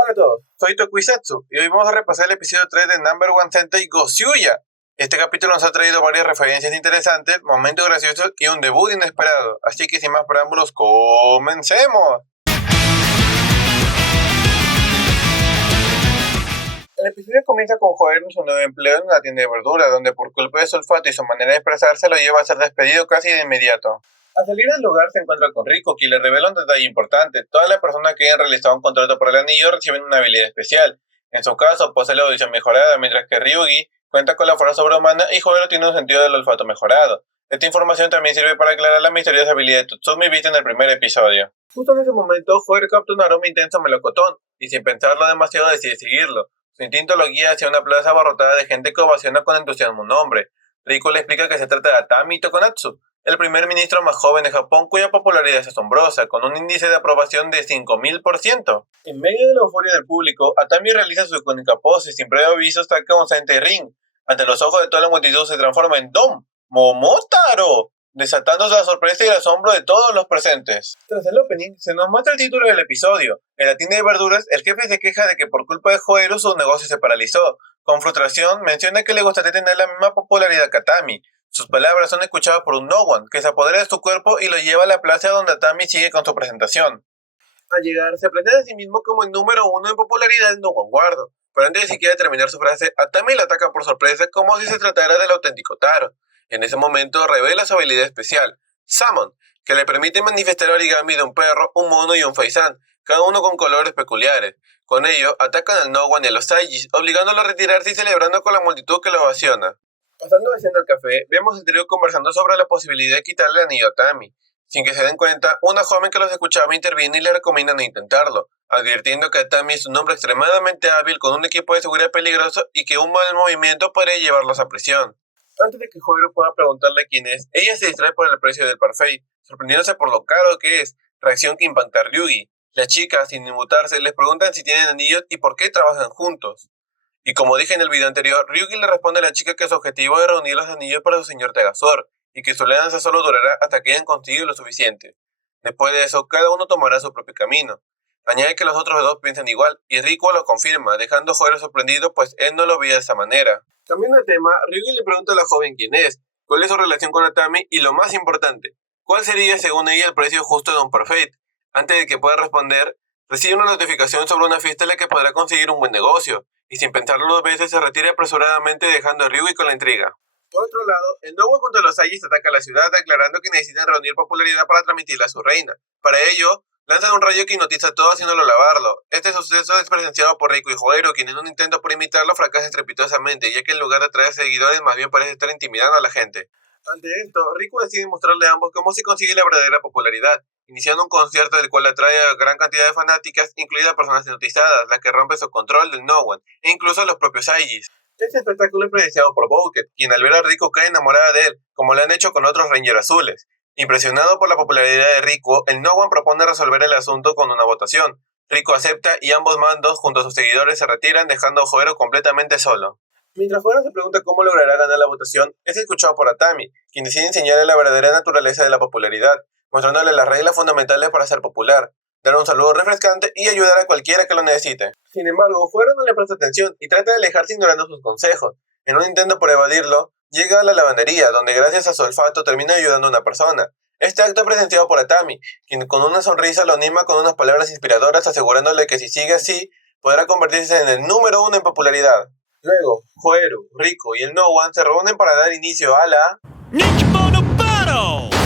Hola a todos, soy Tokuisatsu y hoy vamos a repasar el episodio 3 de Number One Sentai Go Shibuya. Este capítulo nos ha traído varias referencias interesantes, momentos graciosos y un debut inesperado, así que sin más preámbulos, ¡comencemos! El episodio comienza con Joel en su nuevo empleo en una tienda de verduras, donde por culpa de su olfato y su manera de expresarse lo lleva a ser despedido casi de inmediato. Al salir del lugar se encuentra con Rico, quien le revela un detalle importante. Todas las personas que hayan realizado un contrato por el anillo reciben una habilidad especial. En su caso, posee la audición mejorada, mientras que Ryugi cuenta con la fuerza sobrehumana y Joel tiene un sentido del olfato mejorado. Esta información también sirve para aclarar la misteriosa habilidad de Tutsumi vista en el primer episodio. Justo en ese momento, Joel capta un aroma intenso a melocotón, y sin pensarlo demasiado decide seguirlo. Su instinto lo guía hacia una plaza abarrotada de gente que ovaciona con entusiasmo un hombre. Rico le explica que se trata de Atami Tokonatsu, el primer ministro más joven de Japón cuya popularidad es asombrosa, con un índice de aprobación de 5000%. En medio de la euforia del público, Atami realiza su icónica pose, sin previo aviso saca un Sentai Ring. Ante los ojos de toda la multitud se transforma en Dom Momotaro, desatándose la sorpresa y el asombro de todos los presentes. Tras el opening, se nos muestra el título del episodio. En la tienda de verduras, el jefe se queja de que por culpa de Joeru su negocio se paralizó. Con frustración, menciona que le gustaría tener la misma popularidad que Atami. Sus palabras son escuchadas por un No One, que se apodera de su cuerpo y lo lleva a la plaza donde Atami sigue con su presentación. Al llegar, se presenta a sí mismo como el número 1 en popularidad en No One Guardo. Pero antes de siquiera terminar su frase, Atami le ataca por sorpresa como si se tratara del auténtico Taro. En ese momento revela su habilidad especial, Summon, que le permite manifestar origami de un perro, un mono y un faisán, cada uno con colores peculiares. Con ello, atacan al No One y a los Saiyajis, obligándolo a retirarse y celebrando con la multitud que lo ovaciona. Pasando de cena al café, vemos el trío conversando sobre la posibilidad de quitarle el anillo a Atami. Sin que se den cuenta, una joven que los escuchaba interviene y le recomienda no intentarlo, advirtiendo que Atami es un hombre extremadamente hábil con un equipo de seguridad peligroso y que un mal movimiento podría llevarlos a prisión. Antes de que Joero pueda preguntarle quién es, ella se distrae por el precio del parfait, sorprendiéndose por lo caro que es, reacción que impacta a Ryugi. Las chicas, sin inmutarse, les preguntan si tienen anillos y por qué trabajan juntos. Y como dije en el video anterior, Ryugi le responde a la chica que su objetivo es reunir los anillos para su señor Tegasor, y que su alianza solo durará hasta que hayan conseguido lo suficiente. Después de eso, cada uno tomará su propio camino. Añade que los otros dos piensan igual, y Rico lo confirma, dejando a Joero sorprendido, pues él no lo veía de esa manera. Cambiando de tema, Ryugi le pregunta a la joven quién es, cuál es su relación con Atami, y lo más importante, cuál sería según ella el precio justo de un parfait. Antes de que pueda responder, recibe una notificación sobre una fiesta en la que podrá conseguir un buen negocio, y sin pensarlo dos veces se retira apresuradamente dejando a Ryugi con la intriga. Por otro lado, el nuevo junto a los Saiyajis ataca a la ciudad declarando que necesitan reunir popularidad para transmitirla a su reina. Para ello, lanzan un rayo que hipnotiza a todos haciéndolo lavarlo. Este suceso es presenciado por Rico y Joero, quien en un intento por imitarlo fracasa estrepitosamente, ya que en lugar de atraer seguidores más bien parece estar intimidando a la gente. Ante esto, Rico decide mostrarle a ambos cómo se consigue la verdadera popularidad, iniciando un concierto del cual atrae a gran cantidad de fanáticas, incluidas personas hipnotizadas, las que rompen su control del No One, e incluso a los propios Saiyajis. Este espectáculo es predeciado por Bouket, quien al ver a Rico cae enamorada de él, como lo han hecho con otros Rangers azules. Impresionado por la popularidad de Rico, el No One propone resolver el asunto con una votación. Rico acepta y ambos mandos, junto a sus seguidores, se retiran, dejando a Joero completamente solo. Mientras Joero se pregunta cómo logrará ganar la votación, es escuchado por Atami, quien decide enseñarle la verdadera naturaleza de la popularidad, mostrándole las reglas fundamentales para ser popular, dar un saludo refrescante y ayudar a cualquiera que lo necesite. Sin embargo, Joero no le presta atención y trata de alejarse ignorando sus consejos. En un intento por evadirlo, llega a la lavandería, donde gracias a su olfato termina ayudando a una persona. Este acto es presenciado por Atami, quien con una sonrisa lo anima con unas palabras inspiradoras, asegurándole que si sigue así, podrá convertirse en el número 1 en popularidad. Luego, Joero, Rico y el No One se reúnen para dar inicio a la Nichibono Battle!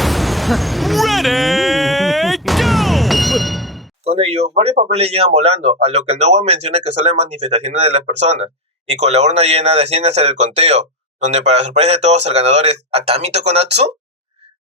Ready, go! Con ello, varios papeles llegan volando, a lo que el No One menciona que son las manifestaciones de las personas, y con la urna llena deciden hacer el conteo, donde para sorpresa de todos el ganador es Atami Tokonatsu.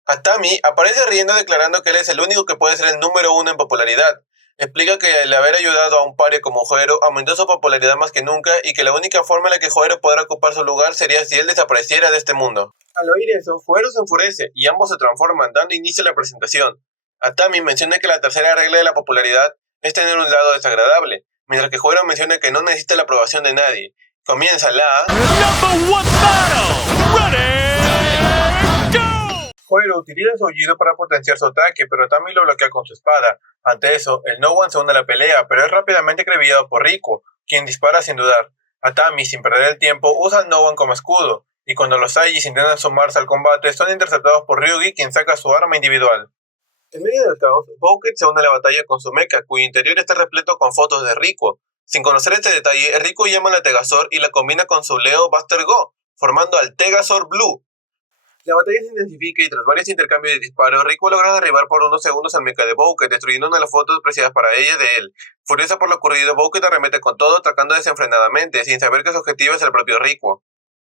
Atami aparece riendo declarando que él es el único que puede ser el número 1 en popularidad. Explica que el haber ayudado a un paria como Joero aumentó su popularidad más que nunca y que la única forma en la que Joero podrá ocupar su lugar sería si él desapareciera de este mundo. Al oír eso, Joero se enfurece y ambos se transforman, dando inicio a la presentación. Atami menciona que la tercera regla de la popularidad es tener un lado desagradable, mientras que Joero menciona que no necesita la aprobación de nadie. Comienza la Number 1 battle! Ready, go! Joero utiliza su aullido para potenciar su ataque, pero Atami lo bloquea con su espada. Ante eso, el No One se une a la pelea, pero es rápidamente acribillado por Riku, quien dispara sin dudar. Atami, sin perder el tiempo, usa al No One como escudo, y cuando los Saiyajins intentan sumarse al combate, son interceptados por Ryugi, quien saca su arma individual. En medio del caos, Bouket se une a la batalla con su mecha, cuyo interior está repleto con fotos de Riku. Sin conocer este detalle, Riku llama a la Tegazor y la combina con su Leo Buster Go, formando al Tegazor Blue. La batalla se intensifica y tras varios intercambios de disparos, Riku logra derribar por unos segundos al mecha de Bouket, destruyendo una de las fotos preciadas para ella de él. Furiosa por lo ocurrido, Bouket arremete con todo, atacando desenfrenadamente, sin saber que su objetivo es el propio Riku.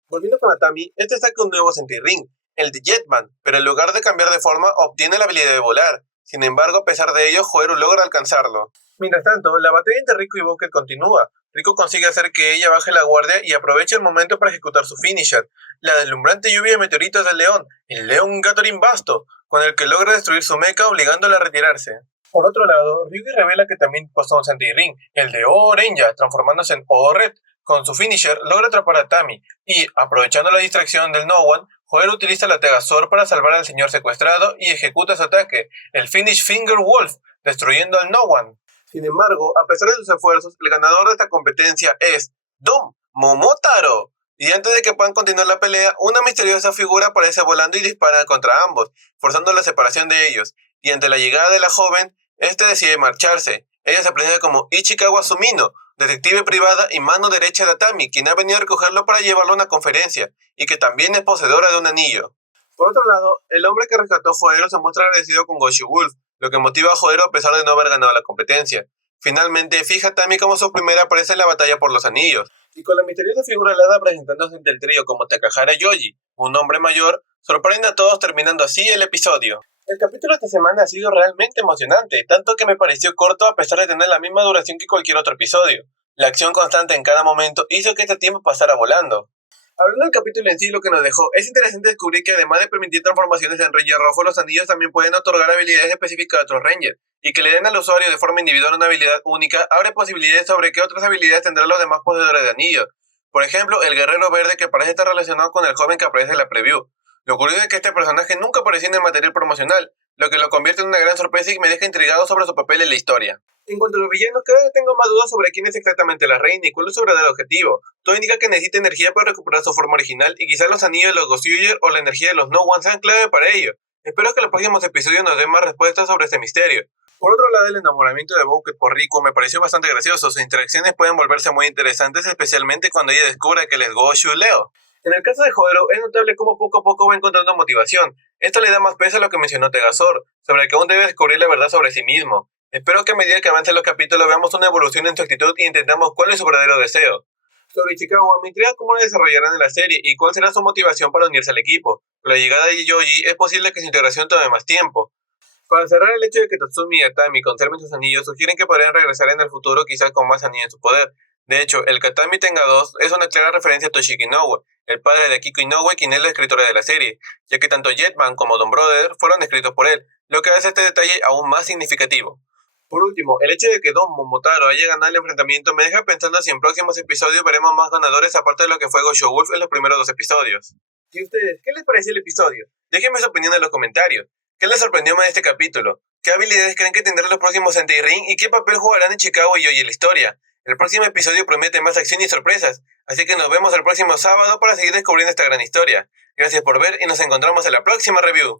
Volviendo con Atami, este saca un nuevo Sentai-Ring, el de Jetman, pero en lugar de cambiar de forma, obtiene la habilidad de volar. Sin embargo, a pesar de ello, Joero logra alcanzarlo. Mientras tanto, la batalla entre Riku y Bouket continúa. Riku consigue hacer que ella baje la guardia y aprovecha el momento para ejecutar su finisher, la deslumbrante lluvia de meteoritos del león, el León Gatorin Basto, con el que logra destruir su mecha obligándola a retirarse. Por otro lado, Ryugi revela que también posee un Sentai Ring, el de Orenja, transformándose en O-Red. Con su finisher logra atrapar a Atami y, aprovechando la distracción del No One, Joero utiliza la Tegazor para salvar al señor secuestrado y ejecuta su ataque, el Finish Finger Wolf, destruyendo al No One. Sin embargo, a pesar de sus esfuerzos, el ganador de esta competencia es Dom Momotaro. Y antes de que puedan continuar la pelea, una misteriosa figura aparece volando y dispara contra ambos, forzando la separación de ellos. Y ante la llegada de la joven, este decide marcharse. Ella se presenta como Ichikawa Sumino, detective privada y mano derecha de Atami, quien ha venido a recogerlo para llevarlo a una conferencia, y que también es poseedora de un anillo. Por otro lado, el hombre que rescató a Joero se muestra agradecido con Goshu Wolf, lo que motiva a Joero a pesar de no haber ganado la competencia. Finalmente, fija a Atami como su primera presa en la batalla por los anillos, y con la misteriosa figura helada presentándose ante el trío como Takahara Yoji, un hombre mayor, sorprende a todos terminando así el episodio. El capítulo de esta semana ha sido realmente emocionante, tanto que me pareció corto a pesar de tener la misma duración que cualquier otro episodio. La acción constante en cada momento hizo que este tiempo pasara volando. Hablando del capítulo en sí, lo que nos dejó, es interesante descubrir que además de permitir transformaciones en Ranger Rojo, los anillos también pueden otorgar habilidades específicas a otros Rangers, y que le den al usuario de forma individual una habilidad única abre posibilidades sobre qué otras habilidades tendrán los demás poseedores de anillos. Por ejemplo, el guerrero verde que parece estar relacionado con el joven que aparece en la preview. Lo curioso es que este personaje nunca apareció en el material promocional, lo que lo convierte en una gran sorpresa y me deja intrigado sobre su papel en la historia. En cuanto a los villanos, cada vez tengo más dudas sobre quién es exactamente la reina y cuál es su verdadero objetivo. Todo indica que necesita energía para recuperar su forma original y quizás los anillos de los Gosuger o la energía de los No One sean clave para ello. Espero que los próximos episodios nos den más respuestas sobre este misterio. Por otro lado, el enamoramiento de Bouket por Riku me pareció bastante gracioso. Sus interacciones pueden volverse muy interesantes, especialmente cuando ella descubre que él es Goshu Leo. En el caso de Joero, es notable cómo poco a poco va encontrando motivación. Esto le da más peso a lo que mencionó Tegazor, sobre que aún debe descubrir la verdad sobre sí mismo. Espero que a medida que avancen los capítulos veamos una evolución en su actitud e intentemos cuál es su verdadero deseo. Sobre Ichikawa, me intriga cómo lo desarrollarán en la serie y cuál será su motivación para unirse al equipo. Con la llegada de Yoji, es posible que su integración tome más tiempo. Para cerrar, el hecho de que Tatsumi y Atami conserven sus anillos sugieren que podrían regresar en el futuro quizás con más anillos en su poder. De hecho, el que Atami tenga dos es una clara referencia a Toshiki Inoue, el padre de Akiko Inoue, quien es la escritora de la serie, ya que tanto Jetman como Don Brother fueron escritos por él, lo que hace este detalle aún más significativo. Por último, el hecho de que Don Momotaro haya ganado el enfrentamiento me deja pensando si en próximos episodios veremos más ganadores aparte de lo que fue Goshu Wolf en los primeros 2 episodios. ¿Y ustedes, qué les pareció el episodio? Déjenme su opinión en los comentarios. ¿Qué les sorprendió más de este capítulo? ¿Qué habilidades creen que tendrán los próximos Sentai Ring y qué papel jugarán en Chicago y Yoji en la historia? El próximo episodio promete más acción y sorpresas, así que nos vemos el próximo sábado para seguir descubriendo esta gran historia. Gracias por ver y nos encontramos en la próxima review.